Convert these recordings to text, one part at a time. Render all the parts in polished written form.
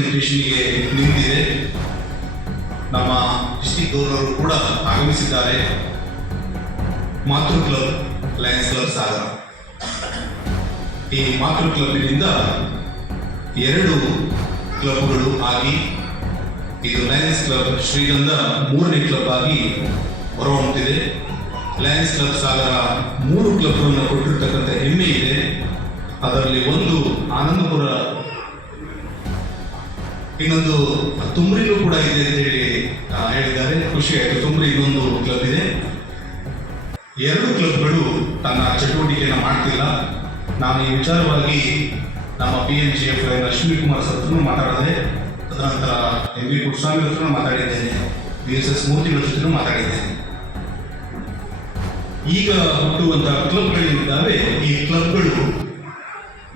ರೆಪ್ರೆಸೆಂಟೇಷನ್ಗೆ ನಿಂತಿದೆ. ನಮ್ಮ district governor ಕೂಡ ಆಗಮಿಸಿದ್ದಾರೆ. ಮಾತೃ ಕ್ಲಬ್ ಲಯನ್ಸ್ ಕ್ಲಬ್ ಸಾಗರ. ಈ ಮಾತೃ ಕ್ಲಬ್ನಿಂದ 2 ಕ್ಲಬ್ಗಳು ಆಗಿ ಇದು ಲಯನ್ಸ್ ಕ್ಲಬ್ ಶ್ರೀಗಂಧ 3ನೇ ಕ್ಲಬ್ ಆಗಿ ಹೊರಹೊಮ್ಮುತ್ತಿದೆ. ಲಯನ್ಸ್ ಕ್ಲಬ್ ಸಾಗರ 3 ಕ್ಲಬ್ಗಳನ್ನು ಕೊಟ್ಟಿರ್ತಕ್ಕಂಥ ಹೆಮ್ಮೆ ಇದೆ. ಅದರಲ್ಲಿ ಒಂದು ಆನಂದಪುರ, ಇನ್ನೊಂದು ತುಮ್ರಿಲೂ ಕೂಡ ಇದೆ ಅಂತ ಹೇಳಿದ್ದಾರೆ. ಖುಷಿ ಆಯಿತು. ತುಮ್ರಿ ಇನ್ನೊಂದು ಕ್ಲಬ್ ಇದೆ. 2 ಕ್ಲಬ್ಗಳು ತನ್ನ ಚಟುವಟಿಕೆಯನ್ನು ಮಾಡ್ತಿಲ್ಲ. ನಾನು ಈ ವಿಚಾರವಾಗಿ ನಮ್ಮ PNGF ಅಶ್ವಿನಿ ಕುಮಾರ್ ಸರ್ ಹತ್ರನೂ ಮಾತಾಡಿದೆ. ತದನಂತರ MV ಪುಟ್ಟಸ್ವಾಮಿ ಹತ್ರನೂ ಮಾತಾಡಿದ್ದೇನೆ. VSS ಮೂರ್ತಿಗಳ ಜೊತೆನೂ ಮಾತಾಡಿದ್ದೇನೆ. ಈಗ ಹುಟ್ಟುವಂತಹ ಕ್ಲಬ್ಗಳೇನಿದ್ದಾವೆ, ಈ ಕ್ಲಬ್ಗಳು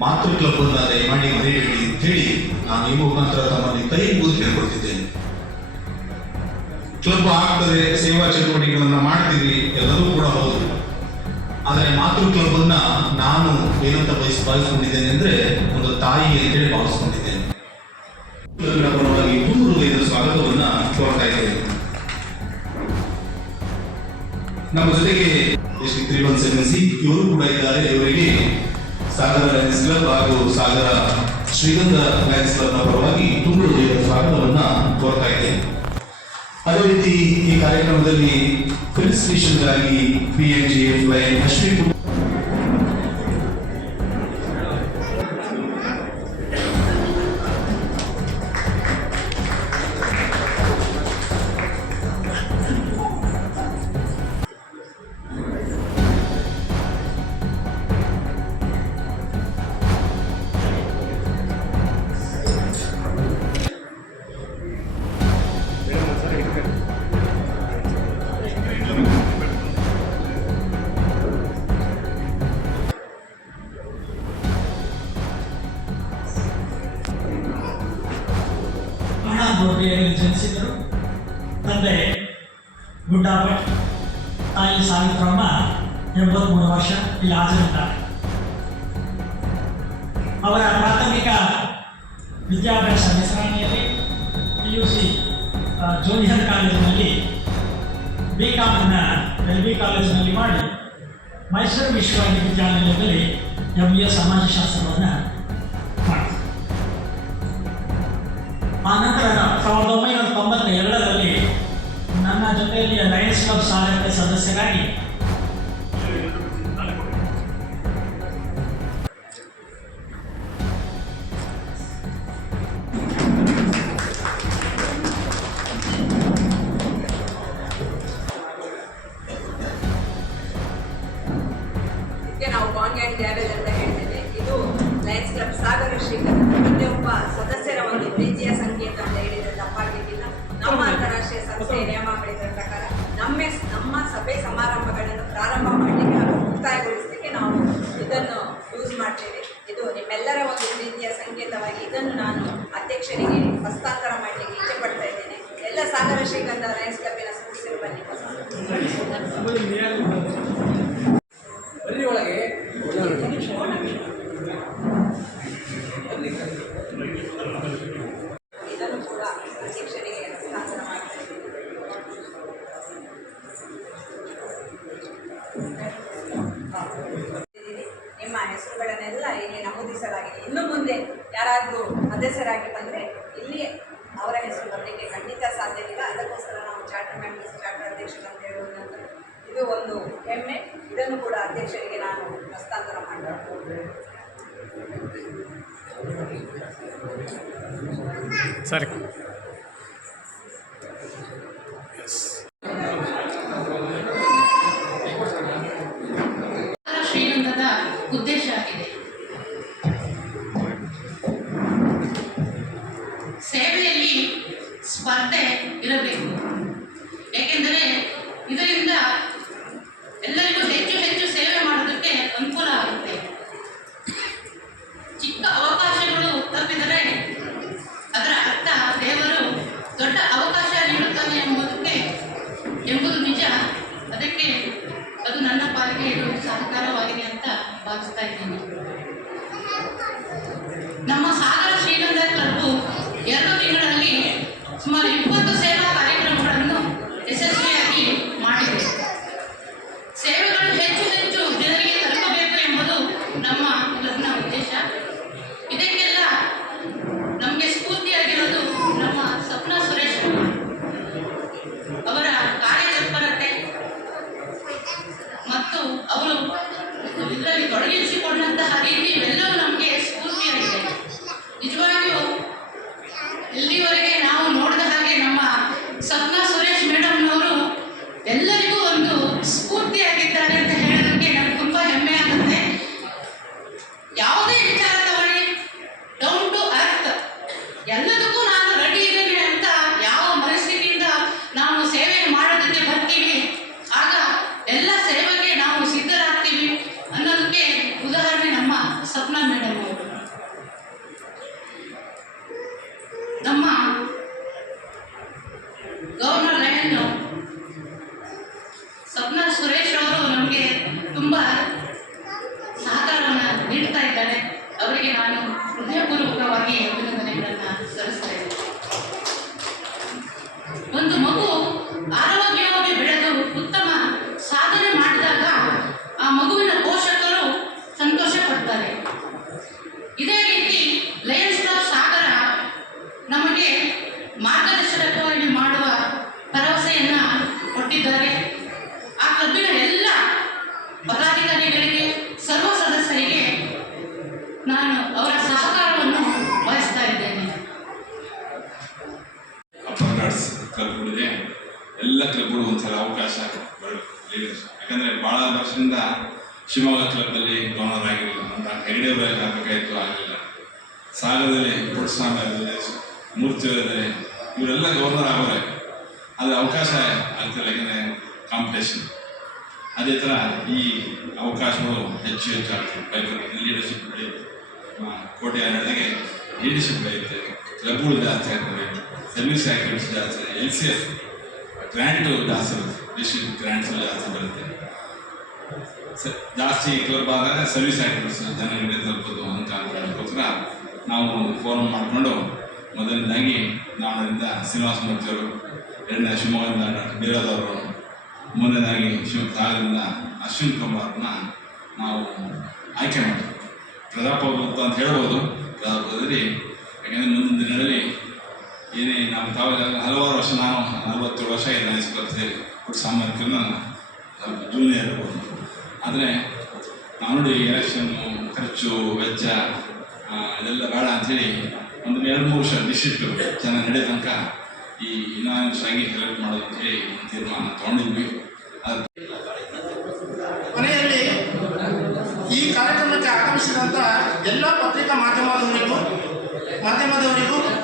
ಮಾತೃ ಕ್ಲಬ್ ಅನ್ನ ದಯಮಾಡಿ ಮರೆಯಬೇಡಿ ಅಂತ ಹೇಳಿ ನಾನು ಈ ಮುಖಾಂತರ ತಮ್ಮಲ್ಲಿ ಕೈ ಮುಗಿದು ಕೇಳ್ಕೊಳ್ತಿದ್ದೇನೆ. ಕ್ಲಬ್ ಆಗ್ತದೆ, ಸೇವಾ ಚಟುವಟಿಕೆಗಳನ್ನ ಮಾಡ್ತೀವಿ, ಎಲ್ಲರೂ ಕೂಡ ಹೌದು. ಆದರೆ ಮಾತೃ ಕ್ಲಬ್ ಅನ್ನ ನಾನು ಏನಂತ ಭಾವಿಸ್ಕೊಂಡಿದ್ದೇನೆ ಅಂದ್ರೆ ಒಂದು ತಾಯಿ ಅಂತೇಳಿ ಭಾವಿಸ್ಕೊಂಡಿದ್ದೇನೆ. ಕ್ಲಬ್ನ ಪರವಾಗಿ ತುಂಬ ಹೃದಯದ ಸ್ವಾಗತವನ್ನ ಕೋರ್ತಾ ಇದ್ದೇನೆ. ನಮ್ಮ ಜೊತೆಗೆ ಡಿಸ್ಟ್ರಿಕ್ಟ್ 3176 ಇವರು ಕೂಡ ಇದ್ದಾರೆ. ಇವರಿಗೆ ಸಾಗರ ಲಯನ್ಸ್ ಕ್ಲಬ್ ಹಾಗೂ ಸಾಗರ ಶ್ರೀಗಂಧ ಲಯನ್ಸ್ ಕ್ಲಬ್ನ ಪರವಾಗಿ ತುಂಬ ಹೃದಯದ ಸ್ವಾಗತವನ್ನ ಕೋರ್ತಾ ಇದ್ದೇನೆ. ಅದೇ ರೀತಿ ಈ ಕಾರ್ಯಕ್ರಮದಲ್ಲಿ ಫೆಲಿಸಿಟೇಷನ್ಗಾಗಿ PNGF ಲಯನ್ ಅಶ್ವಿನಿ ಜನಿಸಿದರು. ತಂದೆ ಗುಡ್ಡಾಭಟ್, ತಾಯಿ ಸಾವಿತ್ರಮ್ಮ 83 ವರ್ಷ ಇಲ್ಲಿ ಹಾಜರಿದ್ದಾರೆ. ಅವರ ಪ್ರಾಥಮಿಕ ವಿದ್ಯಾಭ್ಯಾಸ ಹೆಸರಾಣಿಯಲ್ಲಿ PUC ಜೂನಿಯರ್ ಕಾಲೇಜಿನಲ್ಲಿ BCom LB ಕಾಲೇಜಿನಲ್ಲಿ ಮಾಡಿ ಮೈಸೂರು ವಿಶ್ವವಿದ್ಯಾನಿಲಯದಲ್ಲಿ MBA ಸಮಾಜಶಾಸ್ತ್ರವನ್ನು ಮಾಡಿದರು. ಆನಂತರ 1992ರಲ್ಲಿ ನನ್ನ ಜೊತೆಯಲ್ಲಿ ಲಯನ್ಸ್ ಕ್ಲಬ್ ಸಾಗರದ ಸದಸ್ಯರಾಗಿ ನಾವು ಕಾಂಗ್ಯಾಟ್ ಡ್ಯಾಬೇಜ್ ಅಂತ ಹೇಳ್ತೇವೆ. ಇದು ಲಯನ್ಸ್ ಕ್ಲಬ್ ಸಾಗರ ಶ್ರೀಗಂಧ ಪ್ರತಿಯೊಬ್ಬ ಸದಸ್ಯರ ಒಂದು ಪ್ರೀತಿಯ ಸಂಕೇತ ಅಂತ ಹೇಳಿದರೆ ತಪ್ಪಾಗಲಿಕ್ಕಿಲ್ಲ. ನಮ್ಮ ಅಂತಾರಾಷ್ಟ್ರೀಯ ಸಂಸ್ಥೆಯ ನಿಯಮಾವಳಿಗಳ ಪ್ರಕಾರ ನಮ್ಮ ಸಭೆ ಸಮಾರಂಭಗಳನ್ನು ಪ್ರಾರಂಭ ಮಾಡಲಿಕ್ಕೆ ಹಾಗೂ ಮುಕ್ತಾಯಗೊಳಿಸಲಿಕ್ಕೆ ನಾವು ಇದನ್ನು ಯೂಸ್ ಮಾಡ್ತೇವೆ. ಇದು ನಿಮ್ಮೆಲ್ಲರ ಒಂದು ಪ್ರೀತಿಯ ಸಂಕೇತವಾಗಿ ಇದನ್ನು ನಾನು ಅಧ್ಯಕ್ಷರಿಗೆ ಹಸ್ತಾಂತರ ಮಾಡಲಿಕ್ಕೆ ಇಚ್ಛೆ ಪಡ್ತಾ ಇದ್ದೇನೆ. ಎಲ್ಲ ಸಾಗರ ಶ್ರೀಗಂಧ ಲಯನ್ಸ್ ಕ್ಲಬ್ಬಿನ ಸದಸ್ಯರು ಬನ್ನಿ. ಇದನ್ನು ಕೂಡ ಅಧ್ಯಕ್ಷರಿಗೆ ಹಸ್ತಾಂತರ ಮಾಡ್ತಾ ಇದ್ದೇನೆ. ನಿಮ್ಮ ಹೆಸರುಗಳನ್ನೆಲ್ಲ ಇಲ್ಲಿ ನಮೂದಿಸಲಾಗಿದೆ. ಇನ್ನು ಮುಂದೆ ಯಾರಾದರೂ ಸದಸ್ಯರಾಗಿ ಬಂದರೆ ಇಲ್ಲಿ ಅವರ ಹೆಸರು ಬರಲಿಕ್ಕೆ ಖಂಡಿತ ಸಾಧ್ಯವಿಲ್ಲ. ಅದಕ್ಕೋಸ್ಕರ ನಾವು ಚಾರ್ಟರ್ ಮೆಂಬರ್ಸ್, ಚಾರ್ಟರ್ ಅಧ್ಯಕ್ಷರು ಅಂತ ಹೇಳುವುದಂತ ಇದು ಒಂದು ಹೆಮ್ಮೆ. ಇದನ್ನು ಕೂಡ ಅಧ್ಯಕ್ಷರಿಗೆ ನಾನು ಹಸ್ತಾಂತರ ಮಾಡಬಹುದು. ಸರಿ. ಶ್ರೀಗಂಧದ ಉದ್ದೇಶ ಆಗಿದೆ. ಸೇವೆಯಲ್ಲಿ ಸ್ಪರ್ಧೆ ಇರಬೇಕು. ಏಕೆಂದರೆ ಇದರಿಂದ ಎಲ್ಲರಿಗೂ ಹೆಚ್ಚು ಹೆಚ್ಚು ಸೇವೆ ಮಾಡೋದಕ್ಕೆ ಅನುಕೂಲ ಆಗುತ್ತೆ. ಚಿಕ್ಕ ಅವಕಾಶಗಳು ತಪ್ಪಿದರೆ ಅದರ ಅರ್ಥ ದೇವರು ನೀಡ್ತಾ ಇದ್ದಾರೆ. ಅವರಿಗೆ ನಾನು ಹೃದಯಪೂರ್ವಕವಾಗಿ ಅಭಿನಂದನೆಗಳನ್ನು ಸಲ್ಲಿಸ್ತಾ ಇದ್ದೇನೆ. ಒಂದು ಮಗು ಆರೋಗ್ಯವಾಗಿ ಬೆಳೆದು ಉತ್ತಮ ಸಾಧನೆ ಮಾಡಿದಾಗ ಆ ಮಗುವಿನ ಪೋಷಕರು ಸಂತೋಷ ಪಡ್ತಾರೆ. ಇದೇ ರೀತಿ ಲಯನ್ಸ್ ಕ್ಲಬ್ ಸಾಗರ ನಮಗೆ ಮಾರ್ಗದರ್ಶಕವಾಗಿ ಮಾಡುವ ಭರವಸೆಯನ್ನು ಕೊಟ್ಟಿದ್ದಾರೆ. ಆ ಕ್ಲಬ್ಬಿನ ಎಲ್ಲ ಪದಾಧಿಕಾರಿಗಳಿಗೆ, ಸರ್ವ ಸದಸ್ಯರಿಗೆ ನಾನು ಅವರ ಸಹಕಾರವನ್ನು ವಹಿಸ್ತಾ ಇದ್ದೇನೆ. ಅಪ್ಪರ್ ಗಾರ್ಡ್ಸ್ ಕ್ಲಬ್ಗಳಿದೆ. ಎಲ್ಲ ಕ್ಲಬ್ಗಳು ಒಂದ್ಸಲ ಅವಕಾಶ ಯಾಕಂದರೆ ಭಾಳ ವರ್ಷದಿಂದ ಶಿವಮೊಗ್ಗ ಕ್ಲಬ್ಬಲ್ಲಿ ಡೋನರ್ ಆಗಿರಲಿಲ್ಲ. ನಮ್ಮ ಹೆಗಡೆಯವರಲ್ಲಿ ಆಗಬೇಕಾಯಿತು, ಆಗಲಿಲ್ಲ. ಸಾಗರದಲ್ಲಿ ಪುಟ್ಟಸ್ವಾಮಿ ಅವರಿದ್ದಾರೆ, ಮೂರ್ತಿ ಅವರಿದ್ದಾರೆ, ಇವರೆಲ್ಲ ಗವರ್ನರ್ ಆಗೋರೆ. ಆದರೆ ಅವಕಾಶ ಆಗ್ತಿಲ್ಲ, ಯಾಕಂದರೆ ಕಾಂಪಿಟೇಷನ್. ಅದೇ ಥರ ಈ ಅವಕಾಶಗಳು ಹೆಚ್ಚು ಆಗ್ತದೆ. ಲೀಡರ್ಶಿಪ್ ಬೆಳೆಯುತ್ತೆ. ಕೋಟೆ ನಡೆದಾಗೆ ಲೀಡರ್ಶಿಪ್ ಬೆಳೆಯುತ್ತೆ, ಕ್ಲಬ್ಗಳು ಜಾಸ್ತಿ ಆಗ್ತವೆ, ಸರ್ವಿಸ್ ಆ್ಯಕ್ಟಿವಿಟೀಸ್ ಜಾಸ್ತಿ, LCF ಗ್ರ್ಯಾಂಟು ಜಾಸ್ತಿ ಬರುತ್ತೆ, ಡಿಸ್ಟ್ರಿಕ್ಟ್ ಗ್ರ್ಯಾಂಟ್ಸ್ ಜಾಸ್ತಿ ಬರುತ್ತೆ. ಜಾಸ್ತಿ ಕ್ಲಬ್ ಆದಾಗ ಸರ್ವಿಸ್ ಆ್ಯಕ್ಟಿವಿಟೀಸ್ ಜನರಿಗೆ ತಲುಪೋದು ಅಂತ ಅದಕ್ಕೋಸ್ಕರ ನಾವು ಒಂದು ಫೋರಮ್ ಮಾಡಿಕೊಂಡು ಮೊದಲನೇದಾಗಿ ದಾವಣಗೆರೆಯಿಂದ ಶ್ರೀನಿವಾಸ ಮೂರ್ತಿಯವರು, ಎರಡನೇ ಶಿವಮೊಗ್ಗದಿಂದ ಡಾಕ್ಟರ್ ಬೀರದವರು, ಮೂರನೇದಾಗಿ ಸಾಗರದಿಂದ ಅಶ್ವಿನ್ ಕುಮಾರ್ನ ನಾವು ಆಯ್ಕೆ ಮಾಡಿದ್ವಿ. ಪ್ರಜಾಪ್ರಭುತ್ವ ಅಂತ ಹೇಳ್ಬೋದು. ಪ್ರಜಾಪ್ರಭುತ್ವದಲ್ಲಿ ಯಾಕೆಂದರೆ ಮುಂದಿನ ದಿನಗಳಲ್ಲಿ ಏನೇ ನಾವು ಹಲವಾರು ವರ್ಷ, ನಾನು 47 ವರ್ಷ ಇದೆ ಲಯನ್ಸ್ ಕ್ಲಬ್ ಸೇರಿ, ಬಟ್ ಸಾಮಾನ್ಯಕ್ಕೂ ಸ್ವಲ್ಪ ಜೂನಿಯರ್ ಇರ್ಬೋದು. ಆದರೆ ನಾವು ನೋಡಿ ಎಲೆಕ್ಷನ್ನು ಖರ್ಚು ವೆಚ್ಚ ಇದೆಲ್ಲ ಬೇಡ ಅಂಥೇಳಿ ಒಂದು 2-3 ವರ್ಷ ಡಿಸ್ಟ್ರಿಕ್ಟು ಚೆನ್ನಾಗಿ ನಡೆಯೋ ತನಕ ಈ ಇನಾನ್ಸ್ ಆಗಿ ಹೆಲ್ಪ್ ಮಾಡೋದು ಅಂತೇಳಿ ಒಂದು ತೀರ್ಮಾನ ತೊಗೊಂಡಿದ್ವಿ. ಕೊನೆಯಲ್ಲಿ ಈ ಕಾರ್ಯಕ್ರಮಕ್ಕೆ ಆಗಮಿಸಿದಂಥ ಎಲ್ಲ ಪತ್ರಿಕಾ ಮಾಧ್ಯಮದವರಿಗೂ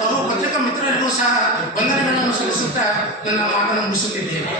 ಹಾಗೂ ಪತ್ರಿಕಾ ಮಿತ್ರರಿಗೂ ಸಹ ವಂದನೆಗಳನ್ನು ಸಲ್ಲಿಸುತ್ತಾ ನನ್ನ ಮಾತನ್ನು ಮುಗಿಸುತ್ತಿದ್ದೇನೆ.